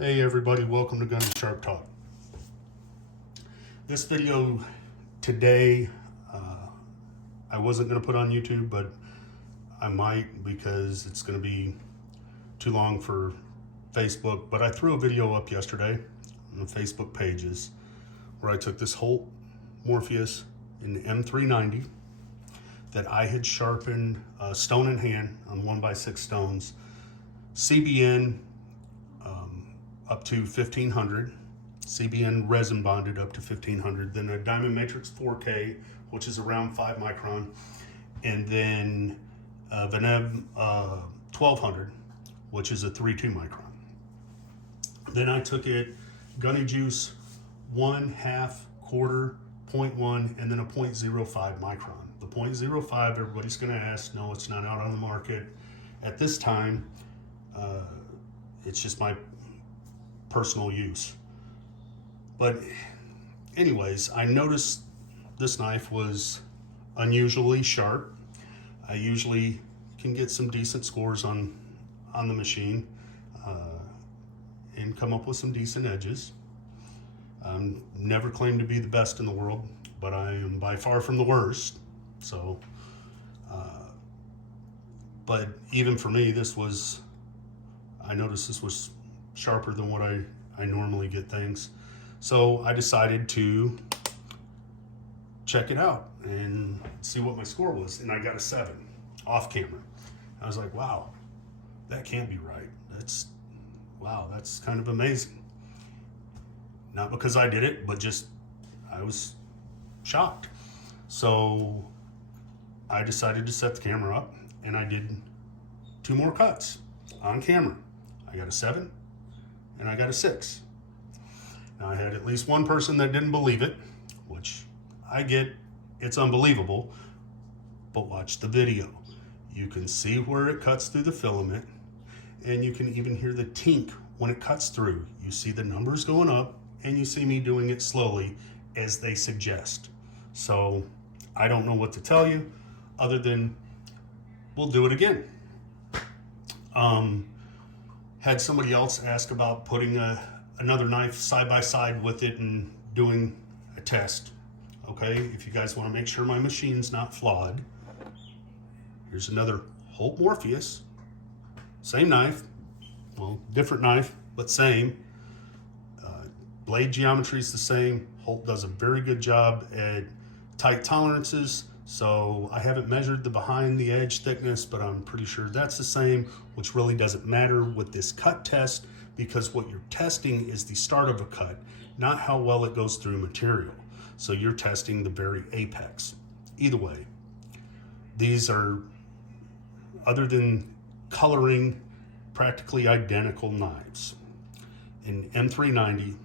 Hey everybody, welcome to Gun and Sharp Talk. This video today, I wasn't going to put on YouTube, but I might because it's going to be too long for Facebook. But I threw a video up yesterday on the Facebook pages where I took this Holt Morpheus in the M390 that I had sharpened stone in hand on 1x6 stones, CBN up to 1500, CBN resin bonded up to 1500, then a Diamond Matrix 4K, which is around 5 micron, and then Venev 1200, which is a 3.2 micron. Then I took it Gunny Juice 1/2, quarter, 0.1, and then a 0.05 micron. The 0.05, everybody's going to ask, no, it's not out on the market at this time. It's just my personal use. But anyways, I noticed this knife was unusually sharp. I usually can get some decent scores on the machine and come up with some decent edges. Never claimed to be the best in the world, but I am by far from the worst. So, but even for me, I noticed this was sharper than what I normally get things. So I decided to check it out and see what my score was. And I got a 7 off camera. I was like, wow, that can't be right. Wow, that's kind of amazing. Not because I did it, but just I was shocked. So I decided to set the camera up and I did 2 more cuts on camera. I got a 7 and I got a 6. Now I had at least one person that didn't believe it, which I get, it's unbelievable, but watch the video. You can see where it cuts through the filament, and you can even hear the tink when it cuts through. You see the numbers going up, and you see me doing it slowly as they suggest. So I don't know what to tell you other than we'll do it again. Had somebody else ask about putting another knife side by side with it and doing a test. Okay, if you guys want to make sure my machine's not flawed, here's another Holt Morpheus, same knife, well, different knife, but same. Blade geometry is the same. Holt does a very good job at tight tolerances. So I haven't measured the behind the edge thickness, but I'm pretty sure that's the same, which really doesn't matter with this cut test because what you're testing is the start of a cut, not how well it goes through material. So you're testing the very apex. Either way, these are, other than coloring, practically identical knives. In M390,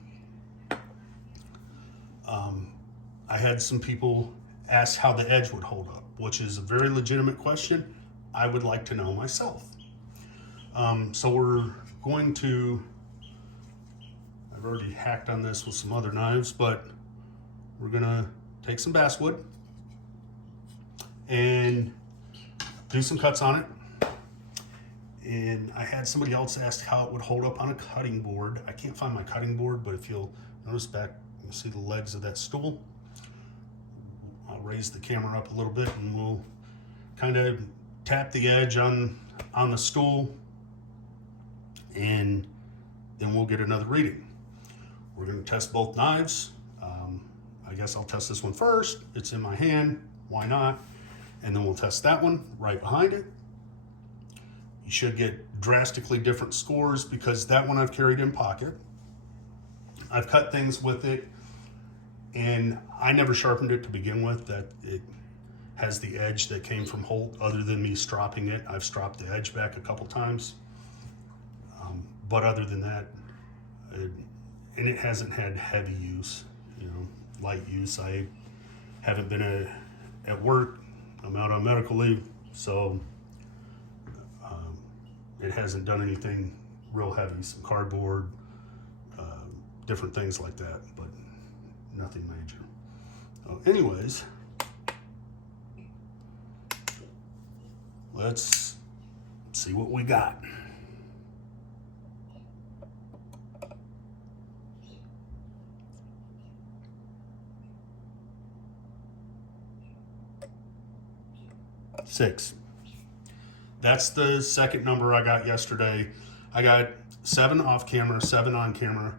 I had some people ask how the edge would hold up, which is a very legitimate question. I would like to know myself. So we're going to, I've already hacked on this with some other knives, but we're gonna take some basswood and do some cuts on it. And I had somebody else ask how it would hold up on a cutting board. I can't find my cutting board, but if you'll notice back, you'll see the legs of that stool. I'll raise the camera up a little bit and we'll kind of tap the edge on the stool and then we'll get another reading. We're going to test both knives. I guess I'll test this one first. It's in my hand, why not? And then we'll test that one right behind it. You should get drastically different scores because that one I've carried in pocket. I've cut things with it and I never sharpened it to begin with. That it has the edge that came from Holt. Other than me stropping it, I've stropped the edge back a couple times. But other than that, and it hasn't had heavy use, light use. I haven't been at work. I'm out on medical leave, so it hasn't done anything real heavy. Some cardboard, different things like that, but nothing major. Anyways, let's see what we got. 6. That's the second number I got yesterday. I got 7 off camera, 7 on camera,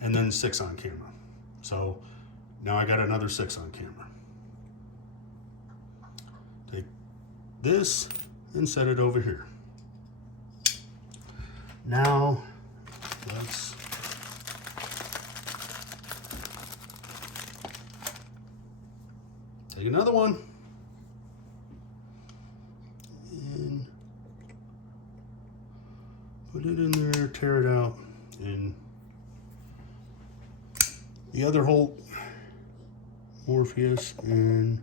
and then 6 on camera. So now I got another 6 on camera. Take this and set it over here. Now let's take another one and put it in there, tear it out, and the other whole Morpheus, and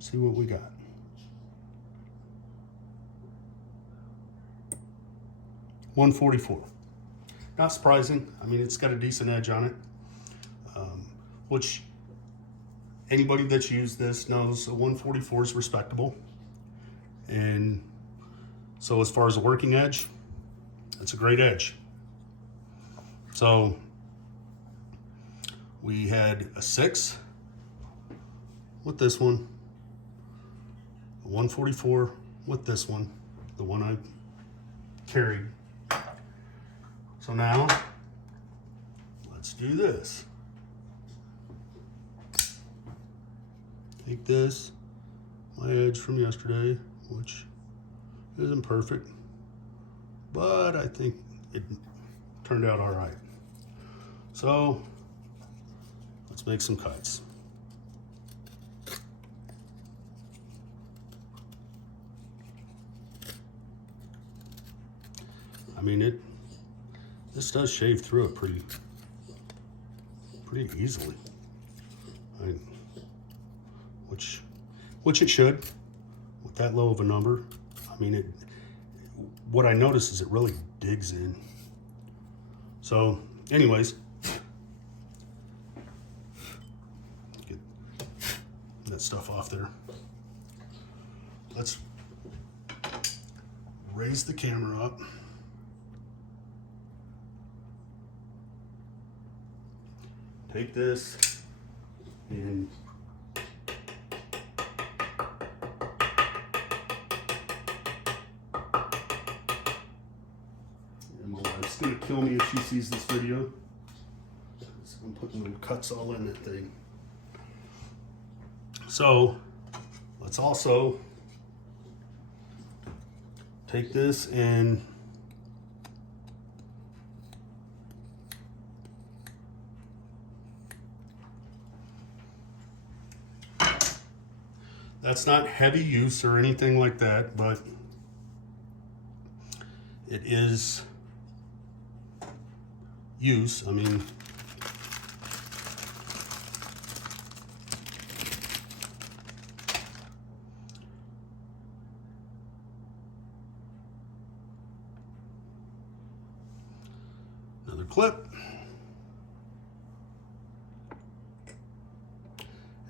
see what we got. $144. Not surprising. I mean, it's got a decent edge on it, which anybody that's used this knows a 144 is respectable. And so as far as a working edge, it's a great edge. So we had a 6 with this one, a 144 with this one, the one I carried. So now let's do this. Take this, my edge from yesterday, which isn't perfect, but I think it turned out all right. So let's make some cuts. I mean, this does shave through it pretty easily. Which it should, with that low of a number. I mean, what I notice is it really digs in. So anyways, get that stuff off there. Let's raise the camera up. Take this and my wife's gonna kill me if she sees this video. I'm putting little cuts all in that thing. So let's also take this and that's not heavy use or anything like that, but it is use. I mean, another clip.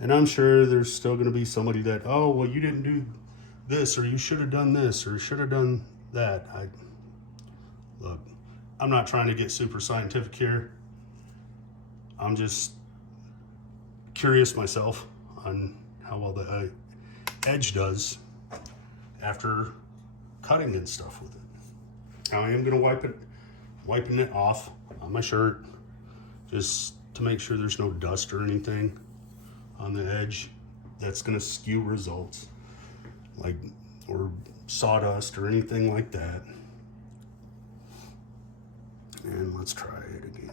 And I'm sure there's still going to be somebody that, oh, well, you didn't do this, or you should have done this, or should have done that. Look, I'm not trying to get super scientific here. I'm just curious myself on how well the edge does after cutting and stuff with it. Now I am going to wiping it off on my shirt just to make sure there's no dust or anything on the edge that's going to skew results, like, or sawdust or anything like that. And let's try it again.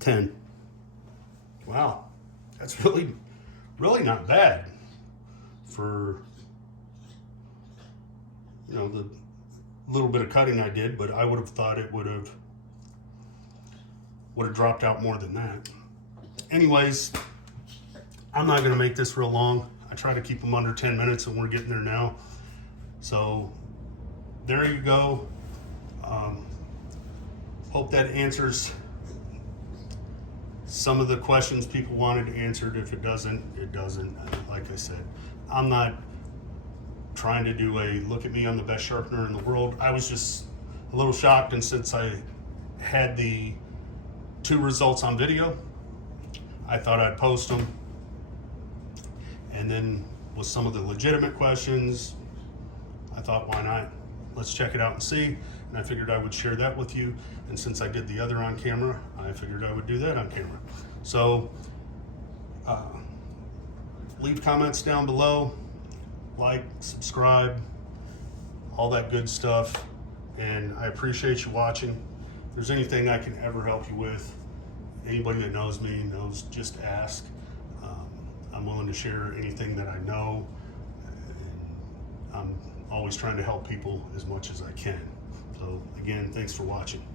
$10. Wow, that's really not bad for, you know, the little bit of cutting I did, but I would have thought it would have dropped out more than that. Anyways, I'm not going to make this real long. I try to keep them under 10 minutes, and we're getting there now. So there you go. Hope that answers some of the questions people wanted answered. If it doesn't, it doesn't. Like I said, I'm not trying to do a look at me, I'm the best sharpener in the world. I was just a little shocked, and since I had the 2 results on video. I thought I'd post them. And then with some of the legitimate questions, I thought, why not? Let's check it out and see. And I figured I would share that with you. And since I did the other on camera, I figured I would do that on camera. So leave comments down below, like, subscribe, all that good stuff. And I appreciate you watching. If there's anything I can ever help you with, anybody that knows me knows, just ask. I'm willing to share anything that I know. And I'm always trying to help people as much as I can. So again, thanks for watching.